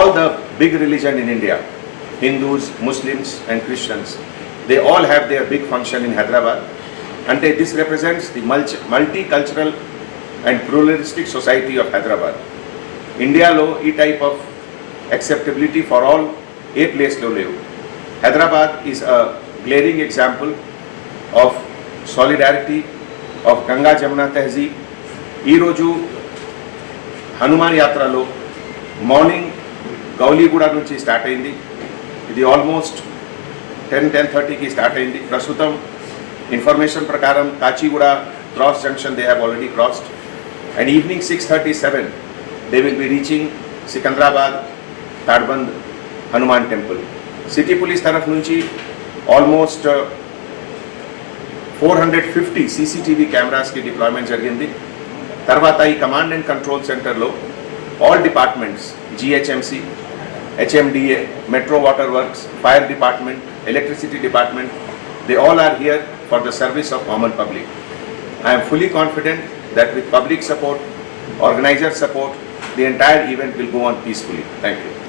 all the big religion in India, Hindus, Muslims and Christians, they all have their big function in Hyderabad. And this represents the multicultural and pluralistic society of Hyderabad. India lo e type of acceptability for all a place lo levu. Hyderabad is a glaring example of solidarity, of Ganga Jamuna Tehzeeb. Ee roju Hanuman Yatralo morning Gowliguda నుంచి స్టార్ట్ అయింది. ఇది ఆల్మోస్ట్ 10:30కి స్టార్ట్ అయింది. ప్రస్తుతం information ప్రకారం Kacheguda cross junction they have already crossed and evening 6:37 they will be reaching Secunderabad Tadbund Hanuman temple. City police తరఫు నుంచి ఆల్మోస్ట్ 450 CCTV కెమెరాస్కి డిప్లాయ్మెంట్ జరిగింది. తర్వాత ఈ కమాండ్ అండ్ కంట్రోల్ సెంటర్లో all departments, GHMC, HMDA, Metro Water Works, Fire Department, Electricity Department, they all are here for the service of common public. I am fully confident that with public support, organizer support, the entire event will go on peacefully. Thank you.